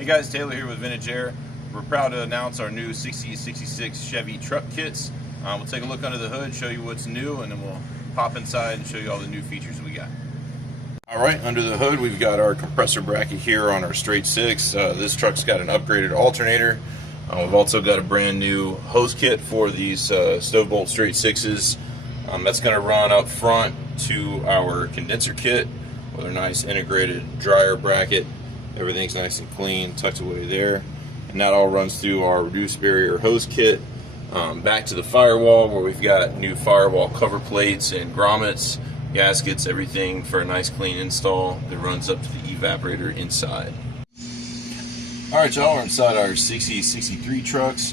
Hey guys, Taylor here with Vintage Air. We're proud to announce our new 6066 Chevy truck kits. We'll take a look under the hood, show you what's new, and then we'll pop inside and show you all the new features we got. Alright, under the hood we've got our compressor bracket here on our straight six. This truck's got an upgraded alternator. We've also got a brand new hose kit for these stove bolt straight sixes. That's going to run up front to our condenser kit with a nice integrated dryer bracket. Everything's nice and clean, tucked away there. And that all runs through our reduced barrier hose kit. Back to the firewall, where we've got new firewall cover plates and grommets, gaskets, everything for a nice clean install that runs up to the evaporator inside. Alright y'all, we're inside our 6063 trucks.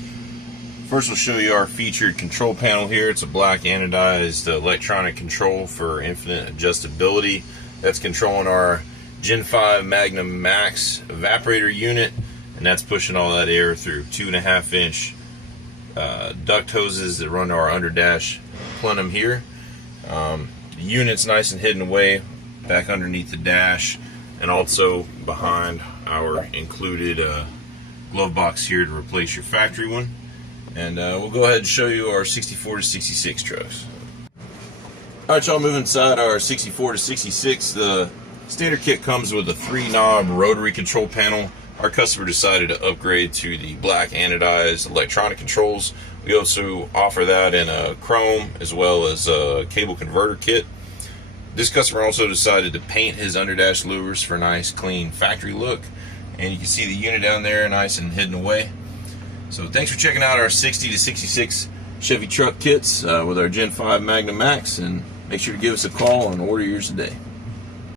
First we'll show you our featured control panel here. It's a black anodized electronic control for infinite adjustability. That's controlling our Gen 5 Magnum Max evaporator unit, and that's pushing all that air through 2.5-inch duct hoses that run to our underdash plenum here. The unit's nice and hidden away back underneath the dash, and also behind our included glove box here to replace your factory one. And we'll go ahead and show you our 64 to 66 trucks. Alright y'all, moving inside our 64 to 66, the standard kit comes with a 3-knob rotary control panel. Our customer decided to upgrade to the black anodized electronic controls. We also offer that in a chrome as well as a cable converter kit. This customer also decided to paint his underdash louvers for a nice clean factory look. And you can see the unit down there nice and hidden away. So thanks for checking out our 60 to 66 Chevy truck kits with our Gen 5 Magnum Max, and make sure to give us a call and order yours today.